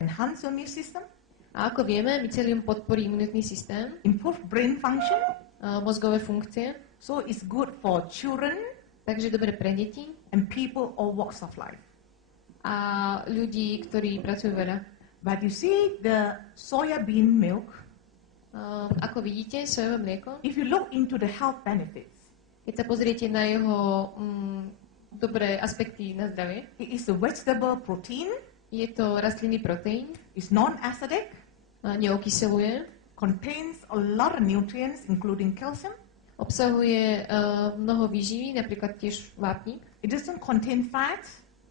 enhance your immune system, A ako vieme, mycelium podporí imunitný systém, improve brain function. mozgové funkcie, So it's good for children takže dobre pre deti and people all walks of life. a ľudí, ktorí pracujú veľa. But you see the soya bean milk, Ako vidíte, sojové mlieko, if you look into the health benefits, keď sa pozriete na jeho dobré aspekty na zdravie, it is a vegetable protein, je to rastlinný proteín, it's non-acidic, neokyseluje, contains a lot of nutrients including calcium, obsahuje mnoho výživy, napríklad tiež vápnik, it doesn't contain fat,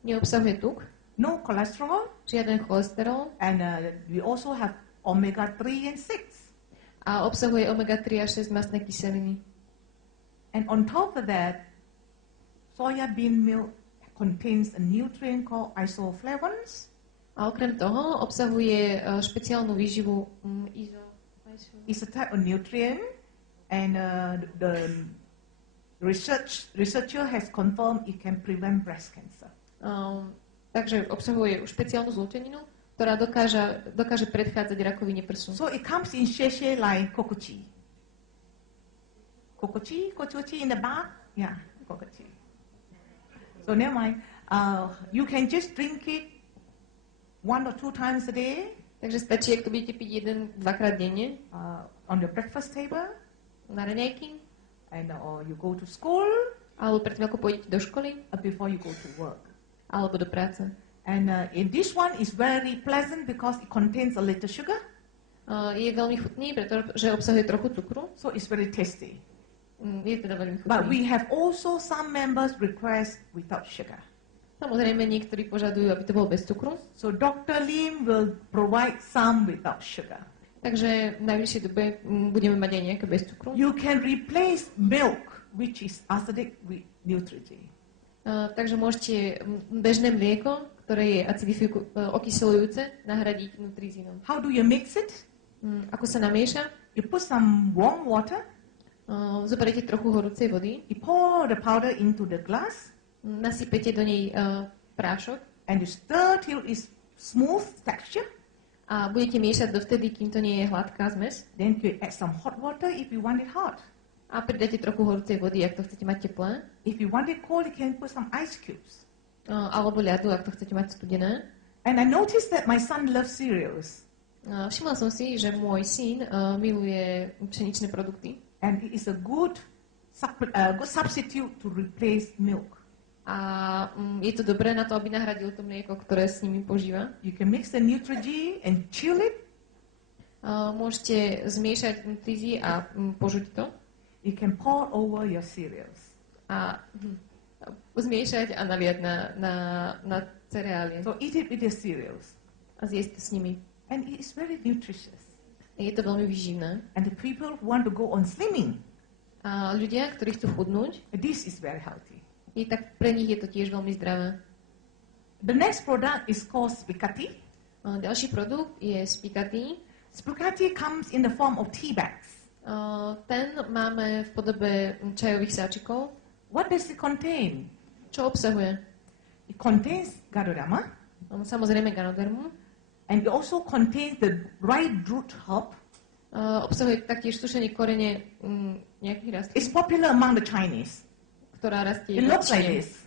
neobsahuje tuk, no cholesterol, žiaden cholesterol and we also have omega-3 and 6. a obsahuje omega-3 a 6 mastné kyseliny. And on top of that, soya bean milk contains a nutrient called isoflavones. A okrem toho obsahuje špeciálnu výživu It's a type of nutrient, and the researcher has confirmed it can prevent breast cancer. Takže obsahuje špeciálnu zlúčeninu, ktorá dokáže predchádzať rakovine prsu. So it comes in sachet like kokochi. Kokochi in the bar? Yeah, kokochi. So never mind. You can just drink it 1 or 2 times a day. Takže stačí, ak to budete piť 1-2 krát denne. On the breakfast table. Na raňajky. Or you go to school. Alebo predtým, ako pôjdete do školy. Before you go to work. Alebo do práce. And in this one is very pleasant because it contains a little sugar. Je veľmi chutný, pretože obsahuje trochu cukru. So it's very tasty. Je teda veľmi chutný. But we have also some members request without sugar. Samozrejme, niektorí požadujú, aby to bolo bez cukru. So Dr. Lim will provide some without sugar. Takže v najbližšej dobe budeme mať aj nejaké bez cukru. You can replace milk, which is acidic, with Nutrigen. Takže môžete bežné mlieko, ktoré je okyselujúce, nahradiť Nutrizinom. How do you mix it? Ako sa namieša? You put some warm water. Zoberiete trochu horúcej vody. You pour the powder into the glass. Nasypete do nej prášok. And you stir till it's smooth texture. A budete miešať dovtedy, kým to nie je hladká zmes. Then you add some hot water if you want it hot. A pridáte trochu horúcej vody, ak to chcete mať teplé. If you want it cold, you can put some ice cubes. Alebo ľadu, ak to chcete mať studené. And I noticed that my son loves cereals. Všimla som si, že môj syn miluje pšeničné produkty. And it is a good substitute to replace milk. A je to dobré na to, aby nahradil to mlieko, ktoré s nimi požíva. You can mix the Nutrigen and chill it. Môžete zmiešať Nutrizi a požuť to. You can pour over your cereals. A zmiešať a naliať na cereálie. So eat it with your cereals. A zjesť to s nimi. And it is very nutritious. Je to veľmi výživné. And the people who want to go on slimming, a ľudia, ktorí chcú chudnúť, this is very healthy. Tak pre nich je to tiež veľmi zdravé. The next product is called Spicati. Ďalší produkt je Spicati. Spicati comes in the form of tea bags. Ten máme v podobe čajových sáčikov. What does it contain? Čo obsahuje? It contains Ganoderma. Samozrejme Ganodermu. And it also contains the dried root hop. Obsahuje taktiež sušené korene nejakých rastlín. It's popular among the Chinese. Ktorá rastie. It looks like this.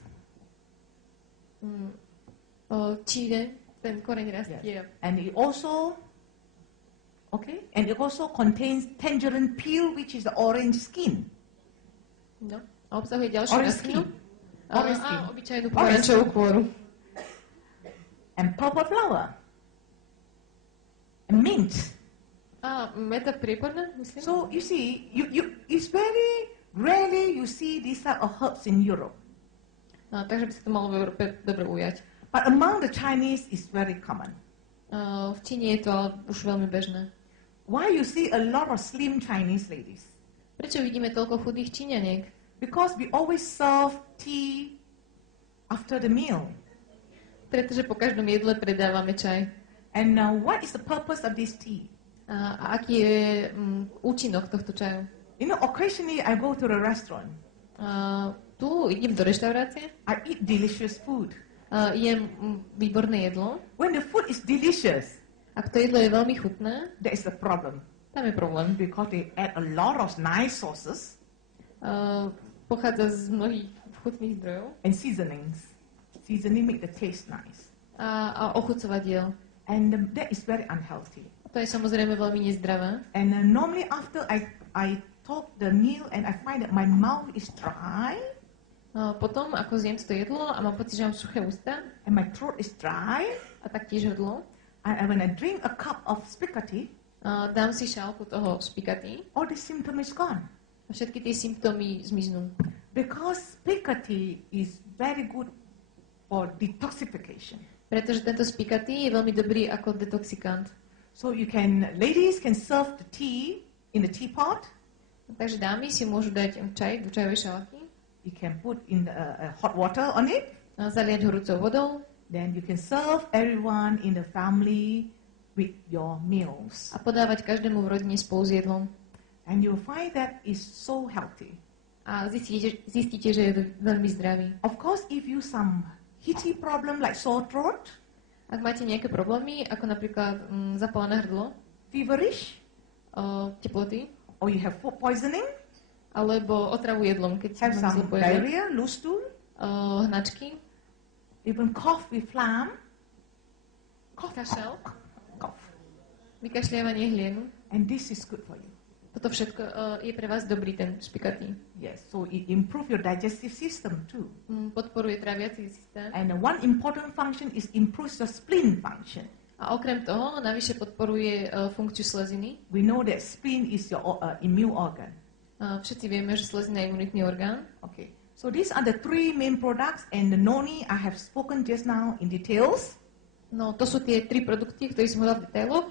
Číne, ten koreň rastie. Yes. And it also contains tangerine peel, which is the orange skin. No. A obsahuje ďalšiu rastlinu. Orange skin. A obyčajnú pomarančovú kôru. And purple flower. And mint. A meta prípadná, myslím. So you see, it's very rarely you see these type of herbs in Europe. Takže by sa to malo v Európe dobre ujať. But among the Chinese, it's very common. V Číne je to ale už veľmi bežné. Why you see a lot of slim Chinese ladies? Prečo vidíme toľko chudých Číňaniek? Because we always serve tea after the meal. Pretože po každom jedle predávame čaj. And what is the purpose of this tea? A aký je účinok tohto čaju? You know, occasionally I go to the restaurant. Tu idem do reštaurácie. I eat delicious food. jem výborné jedlo, when the food is delicious, ak to jedlo je veľmi chutné, there is a problem tam je problém. because they add a lot of nice sauces Pochádza z mnohých chutných zdrojov and seasonings. Seasoning make the taste nice. A ochucovadiel. And that is very unhealthy. To je samozrejme veľmi nezdravé. And normally after I talk the meal and I find that my mouth is dry Potom, ako zjem to jedlo a mám pocit, že mám suché ústa and my throat is dry, a taktiež hrdlo, and when I drink a cup of spaghetti, dám si šálku toho spaghetti all the symptom is gone. a všetky tie symptómy zmiznú. Because spaghetti is very good for detoxification. Pretože tento spaghetti je veľmi dobrý ako detoxikant. So ladies can serve the tea in the teapot. Takže dámy si môžu dať čaj do čajovej šálky, You can put in hot water on it. zaliať horúcou vodou Then you can serve everyone in the family with your meals. a podávať každému v rodine spolu s jedlom. And you'll find that is so healthy. A zistíte, že je veľmi zdravý. Of course, if you some heaty problem like sore throat, Ak máte nejaké problémy, ako napríklad zapálené hrdlo, feverish, teploty, or you have food poisoning, alebo otravu jedlom, keď have vám zle some pojede, diarrhea, loose stool, hnačky, even cough with phlegm, kašel, cough. vykašľávanie hlienu. And this is good for you. Toto všetko je pre vás dobrý, ten špikatý. Yes, so it improves your digestive system too. Podporuje traviací systém. And one important function is improves your spleen function. A okrem toho, navyše podporuje funkciu sleziny. We know that spleen is your immune organ. Všetci vieme, že slezina je imunitný orgán. Okay, so these are the three main products, and the noni I have spoken just now in details. No, to sú tie tri produkty, ktoré som hovorila v detailoch.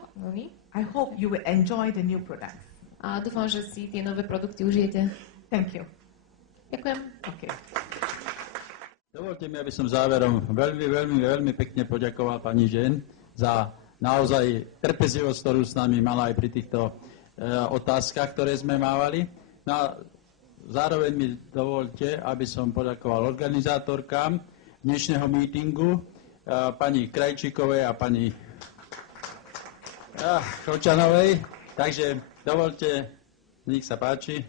I hope you will enjoy the new products. A dúfam, že si tie nové produkty užijete. Thank you. Ďakujem. Okay. Dovolte mi, aby som záverom veľmi pekne poďakoval pani Žen za naozaj trpezlivosť, ktorú s nami mala aj pri týchto otázkach, ktoré sme mávali. No a zároveň mi dovolte, aby som poďakoval organizátorkám dnešného mítingu, pani Krajčíkovej a pani Chočanovej. Takže dovolte, nech sa páči.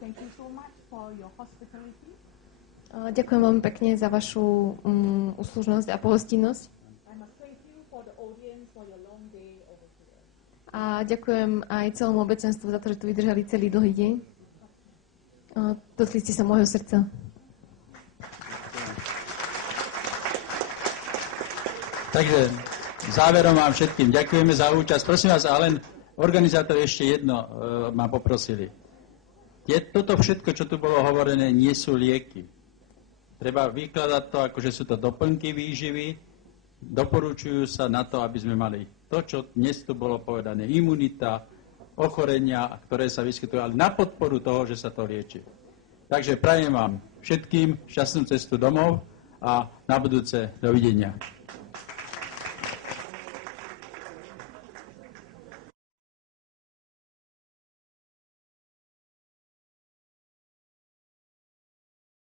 Thank you so much for your hospitality. Ďakujem veľmi pekne za vašu úslužnosť a pohostinnosť. I must thank you for the audience for your long day over here. A ďakujem aj celému obecenstvu za to, že tu vydržali celý dlhý deň. Dotkli ste sa môjho srdca. Takže záverom vám všetkým ďakujeme za účasť. Prosím vás, ale len organizátori ešte jedno ma poprosili. Toto všetko, čo tu bolo hovorené, nie sú lieky. Treba vykladať to, ako že sú to doplnky výživy. Doporučujú sa na to, aby sme mali to, čo dnes tu bolo povedané. Imunita, ochorenia, ktoré sa vyskytujú, ale na podporu toho, že sa to lieči. Takže prajem vám všetkým šťastnú cestu domov a na budúce dovidenia.